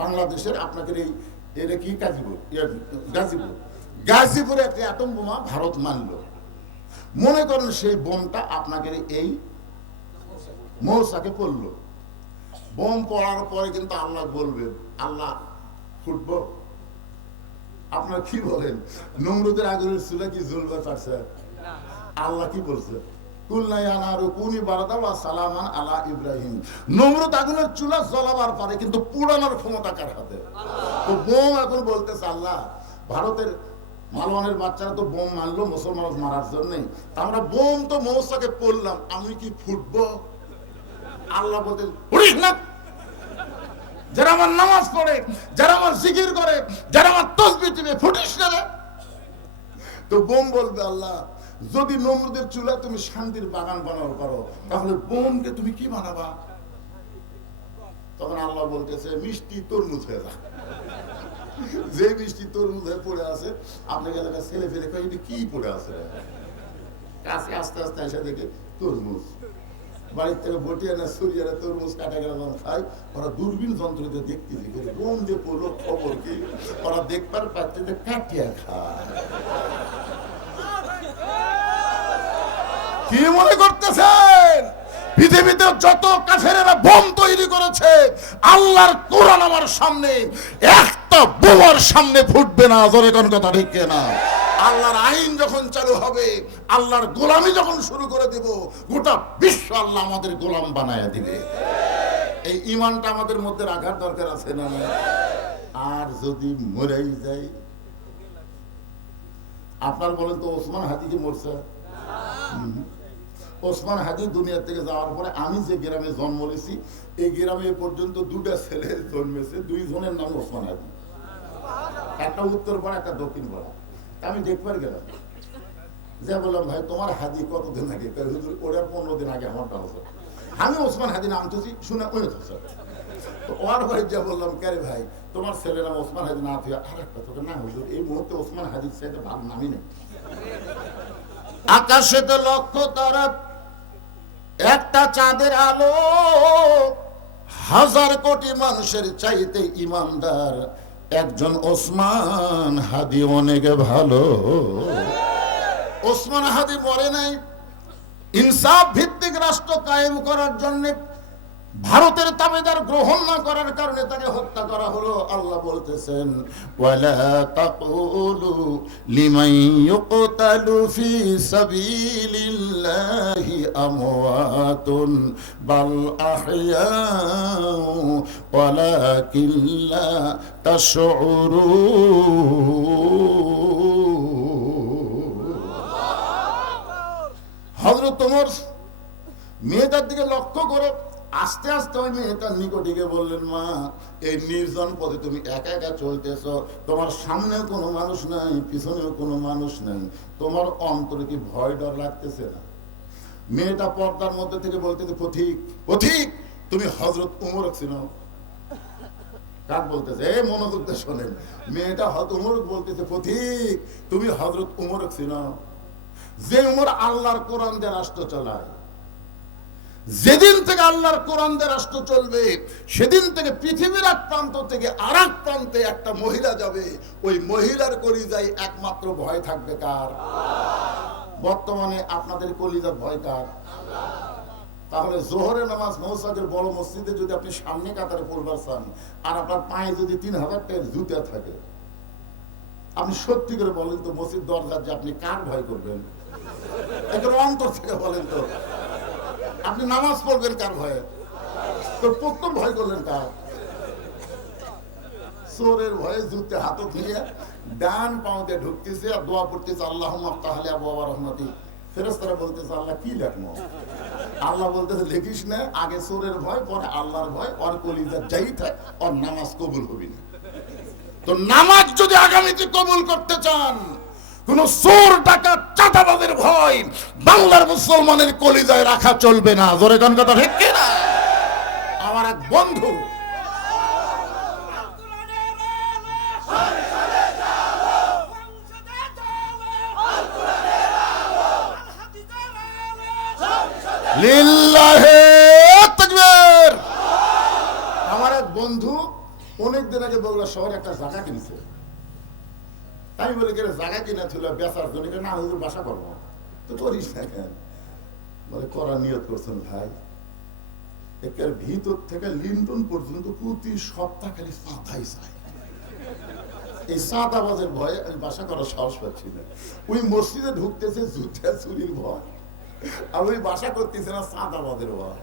বাংলাদেশের আপনাদের এটা কি গাজীপুরে একটা অ্যাটম বোমা ভারত মানলো। মনে করেন সেই বোমটা আপনাকে এই মৌসাকে পড়লো। বোম পড়ার পরে কিন্তু আল্লাহ বলবে, আল্লাহ ফুটব? আপনার কি বলেন? নমরুদের আগুনের চুলা কি জ্বলবে পারছে? আল্লাহ কি বলছে? নমরুদ আগুনের চুলা জ্বলাবার পারে, কিন্তু পুরানোর ক্ষমতা কার হাতে? তো বোম এখন বলতেছে, আল্লাহ ভারতের মালওয়ানের বাচ্চারা তো বোম মারলো মুসলমান মারার জন্য, আমরা বোম তো মৌসাকে পড়লাম, আমি কি ফুটবো? আল্লাহ বলতে, ফুটিস না। যারা আমার নামাজ পড়ে, যারা আমার জিকির করে, যারা আমার তাসবিহ দিবে, ফুটিস না। তো বোম বলবে, আল্লাহ যদি নমরুদের চুলা তুমি শান্তির বাগান বানাতে পারো, তাহলে বোমকে তুমি কি বানাবা? তখন আল্লাহ বলতেছে, মিষ্টি তরমুজ হয়ে যা। যে মিষ্টি তরমুজ হয়ে পড়ে আছে, আপনাকে এলাকায় ছেলে ফেলে কয় এটা কি পড়ে আছে, কাছে আস্তে আস্তে এসে দেখে তরমুজ। বাড়ির থেকে বটিয়া না সরিয়ারা তরমুজ কাটা গেলে যখন খায়, ওরা দূরবীন যন্ত্র দিয়ে দেখতেছে বোম দিয়ে পড়লো, খবর কি? ওরা দেখবার পাচ্ছে যে কাটিয়া খায়। কি মনে করতেছেন পৃথিবীতে যত কাফেরেরা বোম তৈরি করেছে, আল্লাহর কোরআন আমার সামনে একটা বোমার সামনে ফুটবে না? জোরে কোন কথা ঠিক না? আল্লাহর আইন যখন চালু হবে, আল্লাহর গোলামি যখন শুরু করে দেব, গোটা বিশ্ব আল্লাহ আমাদের গোলাম বানায় দিবে। এই ঈমানটা আমাদের মধ্যে রাখার দরকার আছে না? আর যদি মরেই যাই, আপনার বলেন তো ওসমান হাদি কি মরছে? ওসমান হাদি দুনিয়া থেকে যাওয়ার পরে আমি যে গ্রামে জন্ম নিয়েছি, এই গ্রামে পর্যন্ত দুটা ছেলে জন্মেছে, দুইজনের নাম ওসমান হাদি। একটা উত্তর পাড়া, একটা দক্ষিণ পাড়া। আমি দেখবার গেলাম, যা বললাম, ভাই তোমার হাদি কতদিন আগে? ওরা 15 দিন আগে আমারটা হচ্ছে। আমি ওসমান হাদি নামতেছি শুনে ওই হচ্ছে। তো ওর ভাই যা বললাম, কে রে ভাই তোমার ছেলের নাম ওসমান হাদি না? তুই আর একটা তোকে না হুজুর, এই মুহূর্তে ওসমান হাদির চাইতে ভালো নামই নেই। আকাশেতে লক্ষ তারা, একটা চাঁদের আলো, হাজার কোটি মানুষের চাইতে ইমানদার একজন ওসমান হাদি অনেক ভালো। ওসমান হাদি মরে নাই। ইনসাফ ভিত্তিক রাষ্ট্র কায়েম করার জন্য ভারতের তাবেদার গ্রহণ না করার কারণে তাকে হত্যা করা হলো। আল্লাহ বলতেছেন, ওয়ালা তাকুলু লিমান ইউকতালু ফি সাবিলিল্লাহি আমওয়াতুন বাল আহইয়াউ ওয়ালাকিন লা তাশউরুন। হযরত ওমর মেয়েটার দিকে লক্ষ্য করে আস্তে আস্তে ওই মেয়েটার নিকটে বললেন, মা এই নির্জন পথে তুমি একা একা চলতেছ, তোমার সামনেও কোনো মানুষ নাই, পিছনেও কোনো মানুষ নাই, তোমার অন্তরে কি ভয় ডর লাগতেছে না? মেয়েটা পর্দার মধ্যে থেকে বলতেছে, পথিক পথিক তুমি হযরত উমর ছিল। কাক বলতেছে, এই মনোযোগ দিয়ে শোনেন, মেয়েটা হযরত উমর বলতেছে, পথিক তুমি হযরত উমর ছিল, যে উমর আল্লাহর কোরআন দিয়ে রাষ্ট্র চালায়। যেদিন থেকে আল্লাহর কোরআন দিয়ে রাষ্ট্র চলবে, সেদিন থেকে পৃথিবীর এক প্রান্ত থেকে আর এক প্রান্তে একটা মহিলা যাবে, ওই মহিলার কলিজায় একমাত্র ভয় থাকবে কার? বর্তমানে আপনাদের কলিজার ভয় কার? তাহলে জোহরের নামাজ মৌসাকের বড় মসজিদে যদি আপনি সামনে কাতারে পড়বার চান, আর আপনার পায়ে যদি 3000 টাকার জুতা থাকে, আপনি সত্যি করে বলেন তো, মসজিদ দরজার যে আপনি কার ভয় করবেন? একের অন্তর থেকে বলেন তো, আপনি নামাজ পড়বেন কার ভয়ে? তো প্রথম ভয় করলেন কার? চোরের ভয়ে জুতে হাতত নিয়ে ডান পাউতে ঢুকতেছে আর দোয়া পড়তেছে, আল্লাহুম্মা আফতাহ লি আবওয়াবা রাহমাতি। ফেরেশতারা বলতেছে, আল্লাহ কি লেখমো? আল্লাহ বলতেছে, লিখিস না, আগে চোরের ভয়, পরে আল্লাহর ভয়, ওর কলিজা যাই থাক, ওর নামাজ কবুল হবে না। তো নামাজ যদি আগামীতে কবুল করতে চান, কোন চোর ডাকাত চাঁদাবাজের ভয় বাংলার মুসলমানের কলিজায় রাখা চলবে না। জোরে কোন কথা ঠিক কি না? আমার এক বন্ধু লিল্লাহি তাকবীর, আমার এক বন্ধু অনেকদিন আগে বগুড়া শহরে একটা জায়গা কিনছে। আমি বলি গেলে জায়গা কিনা ছিল বেচার জন্য, না হুজুর বাসা করবো। তো করিস না কেন? বলে করার নিয়ত করছেন ভাই। একের ভিতর থেকে লিন্টন পর্যন্ত প্রতি সপ্তাহ খালি চাঁদাই চাই। এই চাঁদাবাজের ভয়ে আমি বাসা করার সাহস পাচ্ছি না। ওই মসজিদে ঢুকতেছে জুতা চুরির ভয়, আর ওই বাসা করতেছে না চাঁদাবাজের ভয়।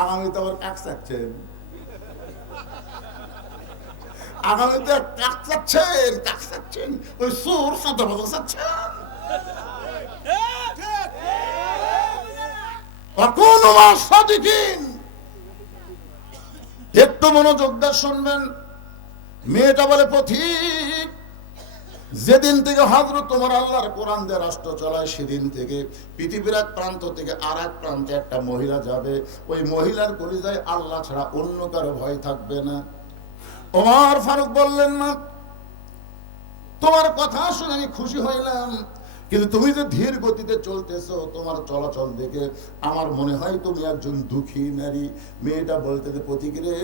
আগামী তো আবার কাক চাচ্ছেন, আগামীতে কাক চাচ্ছেন, কাক চাচ্ছেন, ওই সুর চাঁদাবাজ চাচ্ছেন। একটু মনোযোগ দিয়ে শুনবেন। মেয়েটা বলে পথিক, যেদিন থেকে হযরত তোমার আল্লাহর কোরআন দিয়ে রাষ্ট্র চলায়, সেদিন থেকে পৃথিবীর এক প্রান্ত থেকে আর এক প্রান্তে একটা মহিলা যাবে, ওই মহিলার কলিজায় আল্লাহ ছাড়া অন্য কারো ভয় থাকবে না। ওমর ফারুক বললেন, না তোমার কথা শুনে আমি খুশি হইলাম, কিন্তু তুমি যে ধীর গতিতে চলতেছো, তোমার চলাচল দেখে আমার মনে হয় তুমি একজন দুঃখী নারী। মেয়েটা বলতে যে পথিক রে,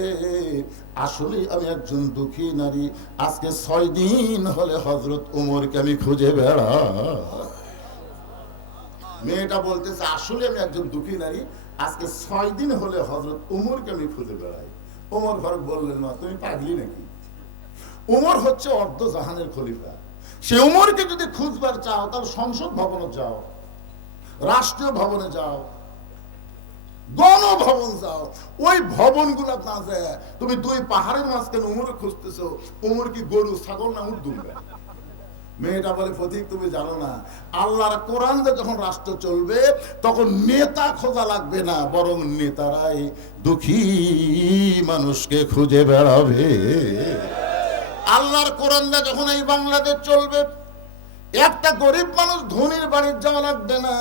আসলে আমি একজন দুঃখী নারী। আজকে 6 দিন হলে হযরত ওমরকে আমি খুঁজে বেড়া। মেয়েটা বলতেছে আসলে আমি একজন দুঃখী নারী, আজকে 6 দিন হলে হযরত ওমরকে আমি খুঁজে বেড়াই। ওমর ফারুক বললেন, মা তুমি পাগলি নাকি? ওমর হচ্ছে অর্ধ জাহানের খলিফা। সে ওমরকে যদি খুঁজবার চাও, তাহলে সংসদ ভবনে যাও, রাষ্ট্রীয় ভবনে যাও, গণভবন যাও। ওই ভবনগুলা না যায় তুমি দুই পাহাড়ের মাঝখানে ওমর খুঁজতেছো, ওমর কি গরু ছাগল না উট দুলবে? মেয়েটা বলে পথিক তুমি জানো না, আল্লাহর কোরআন দিয়ে যখন রাষ্ট্র চলবে, তখন নেতা খোঁজা লাগবে না, বরং নেতারাই দুঃখী মানুষকে খুঁজে বেড়াবে। আল্লাহর কোরআন দিয়ে যখন এই বাংলাদেশ চলবে, একটা গরিব মানুষ ধনীর বাড়ি যাওয়া লাগবে না,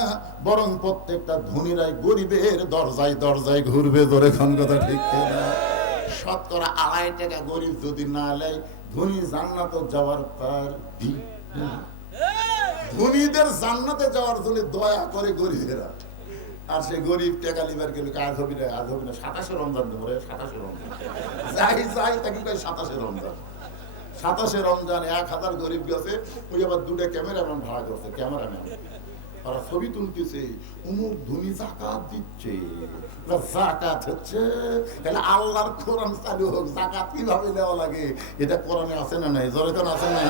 বরং প্রত্যেকটা ধনীরাই গরিবের দরজায় দরজায় ঘুরবে। ধরে খান কথা ঠিক না? শতকরা 2.5 টাকা গরিব যদি না লেয়, ধনী জান্নাতে যাওয়ার তার ঠিক না। ধনীদের জান্নাতে যাওয়ার জন্য দয়া করে গরিবেরা, আর সে গরিব টাকা লিবার গেল আজ হবি না, আজ হবি না, 27 রমজান দেবো রে, 27 রমজান যাই যাই তাকে 27 রমজান। 27 রমজান 1000 গরিব গেছে, ওই আবার 2টা ক্যামেরাম্যান ভাড়া করছে, ক্যামেরাম্যান ওরা ছবি তুলতেছে, অমুক ধনী যাকাত দিচ্ছে, যাকাত হচ্ছে। তাহলে আল্লাহর কোরআন চালু হোক, যাকাত কিভাবে দেওয়া লাগে এটা কোরআনে আছে না নাই? জোরে কোন আছে না?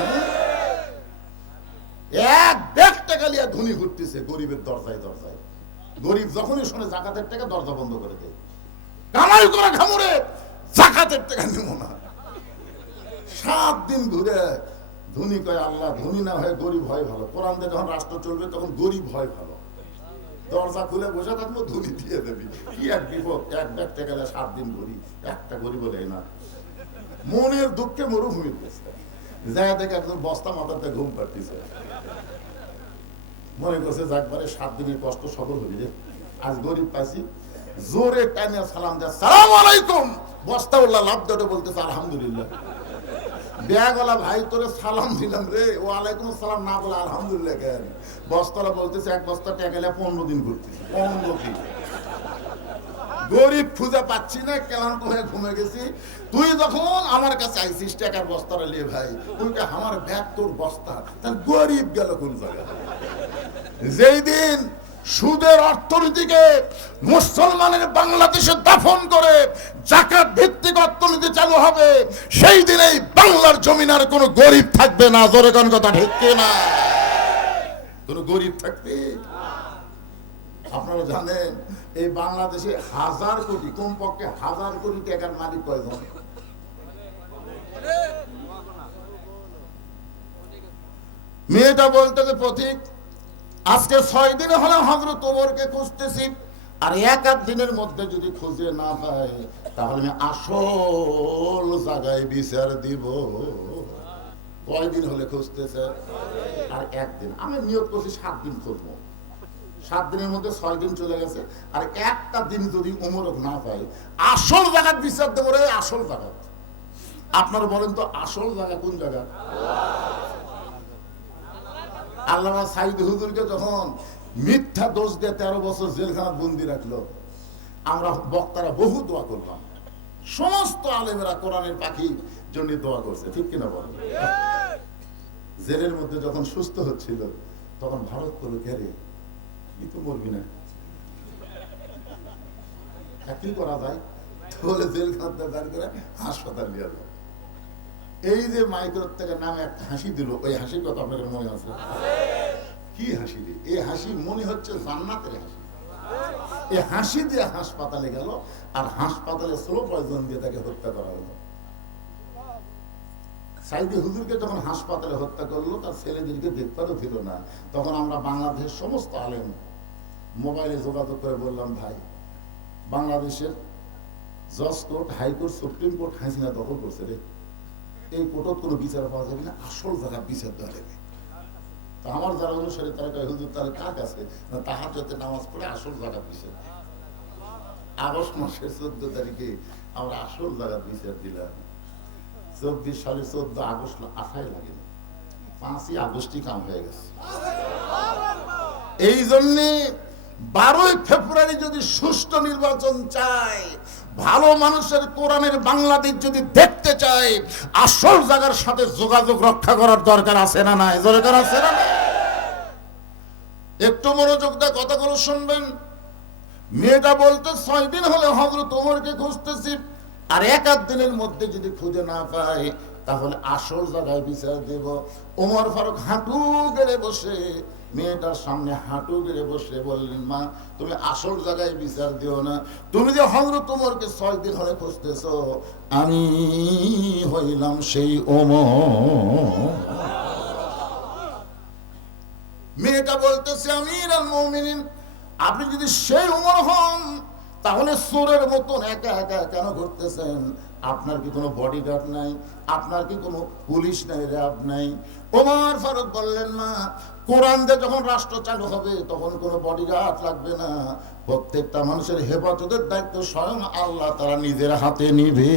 1 টাকা লিয়া ধনী ঘুরতেছে গরিবের দরজায় দরজায়। গরিব যখনই শোনে যাকাতের টাকা, দরজা বন্ধ করে দেয়। কামাই করা খামুরে, যাকাতের টাকা নেব না। 7 দিন ঘুরে ধনী কয় আল্লাহ, ধনী না হয় গরিব হয় ভালো। কোরআন দিয়ে যখন রাষ্ট্র চলবে, তখন গরিব হয় ভালো। দরজা খুলে বসে থাকবো, ধনী দিয়ে দেবি। কি এক বিপদ! 1 ব্যাগটা গেলে 7 দিন ঘুরি, একটা গরিব বলে না। মনের দুঃখে মরুভূমি গেছে, যায় দেখে একজন বস্তা মাথাতে ঘুম পাড়তেছে। মনে করছে যাকবারে 7 দিনের কষ্ট সফল হবি রে, আজ গরিব পাইছি। জোরে টাইমে সালাম দেয়, সালাম আলাইকুম। বস্তা উল্লাহ লাভ দেওয়া বলতেছে আলহামদুলিল্লাহ। ব্যাগওয়ালা ভাই তোরে সালাম দিলাম রে, ও আলাইকুম সালাম না বলে আলহামদুলিল্লাহ কেন? বস্তালা বলতেছে 1 বস্তা টাকা 15 দিন ঘুরতে, 15 দিন। গরিব খুঁজে পাচ্ছি না, ক্লান্ত হয়ে ঘুমে গেছি। তুই যখন আমার কাছে আইসিস টাকার বস্তাটা নিয়ে, ভাই তুইটা আমার ব্যাগ তোর বস্তা, তার গরিব গেল কোন জায়গায়? যেই দিন সুদের অর্থনীতিকে মুসলমানের বাংলাদেশে দাফন করে যাকাত ভিত্তিক অর্থনীতি চালু হবে, সেই দিনেই বাংলার জমিন আর কোনো গরিব থাকবে না। জোরে কোন কথা ঠিক না? কোনো গরিব থাকবে? আপনারা জানেন এই বাংলাদেশে 1000 কোটি, কমপক্ষে 1000 কোটি টাকার মালিক কয়জন? মেয়েটা বলতে যে পথিক, আজকে 6 দিন হলো হযরত ওমরকে খুঁজতেছি, আর 1 দিনের মধ্যে যদি খুঁজে না পাই, তাহলে আমি আসল জায়গায় বিচার দিব। কয়দিন হলে খুঁজতেছে? আর 1 দিন। আমি নিয়ত করছি 7 দিন খুঁজবো। 7 দিনের মধ্যে 6 দিন চলে গেছে, আর একটা দিন যদি ওমর না পাই, আসল জায়গায় বিচার দেবো রে, আসল জায়গা। আপনারা বলেন তো আসল জায়গা কোন জায়গা? আল্লামা সাইদ হুজুরকে যখন মিথ্যা দোষ দিয়ে 13 বছর জেলখানা বন্দি রাখলো, আমরা বক্তারা বহু দোয়া করলাম, সমস্ত আলেমেরা কোরআনের পাখির জন্য দোয়া করছে, ঠিক কিনা বলেন? জেলের মধ্যে যখন সুস্থ হচ্ছিল তখন ভারত করলো, কে রে কি তো মরবি না, কি করা যায়? বলে জেলখানা দাঁড় করে হাসপাতাল নিয়ে যাও। এই যে মাইক্রোর থেকে নামে একটা হাসি দিল, ওই হাসির কথা আপনাদের মনে আছে? কি হাসি দিয়ে? এই হাসি মনে হচ্ছে জান্নাতের হাসি। এই হাসি দিয়ে হাসপাতালে গেল, আর হাসপাতালে স্লো পয়জন দিয়ে তাকে হত্যা করা হলো। সাইদি হুজুরকে যখন হাসপাতালে হত্যা করলো, তার ছেলেদেরকে দেখতেও ছিল না। তখন আমরা বাংলাদেশের সমস্ত আলেম মোবাইলে যোগাযোগ করে বললাম, ভাই বাংলাদেশের জজ court, high court, supreme court Hasina দখল করছে রে, এই কোর্টত কোনো বিচার পাওয়া যাবে না, আসল জায়গার বিচার দেওয়া যাবে। তো আমার যারা অনুসারী তারা কয়, হুজুর তাহলে কার কাছে? তাহাজ্জুদের নামাজ পড়ে আসল জায়গার বিচার। আগস্ট মাসের 14 তারিখে আমরা আসল জায়গার বিচার দিলাম। 24 সালের 14 আগস্ট আশাই লাগে না, 5ই আগস্টই কাম হয়ে গেছে। এই জন্যে 12ই ফেব্রুয়ারি যদি সুষ্ঠু নির্বাচন চাই, ভালো মানুষের কোরআনের বাংলাদেশ যদি দেখতে চাই, আসল জায়গার সাথে যোগাযোগ রক্ষা করার দরকার আছে না নাই? দরকার আছে না? একটু মনোযোগ দিয়ে কথাগুলো শুনবেন। মেয়েটা বলতে 6 দিন হলে হযরত ওমরকে খুঁজতেছি, আর 1 দিনের মধ্যে যদি খুঁজে না পাই তাহলে আসল জায়গায় বিচার দেব। ওমর ফারুক হাঁটু গেড়ে বসে, মেয়েটার সামনে হাঁটু গেড়ে বসে বললেন, মা তুমি আসল জায়গায় বিচার দিও না, তুমি যে হযরত ওমরকে 6 দিন হলে খুঁজতেছো, আমি হইলাম সেই ওমর। মেয়েটা বলতেছে, আমিরুল মুমিনিন, আপনি যদি সেই ওমর হন তাহলে চোরের মতন একা একা কেন ঘুরতেছেন? আপনার কি কোনো বডিগার্ড নাই? আপনার কি কোনো পুলিশ নাই, র্যাব নাই? ওমর ফারুক বললেন, মা কোরআন দিয়ে যখন রাষ্ট্র চালু হবে তখন কোনো বডিগার্ড লাগবে না, প্রত্যেকটা মানুষের হেফাজতের দায়িত্ব স্বয়ং আল্লাহ তারা নিজের হাতে নিবে।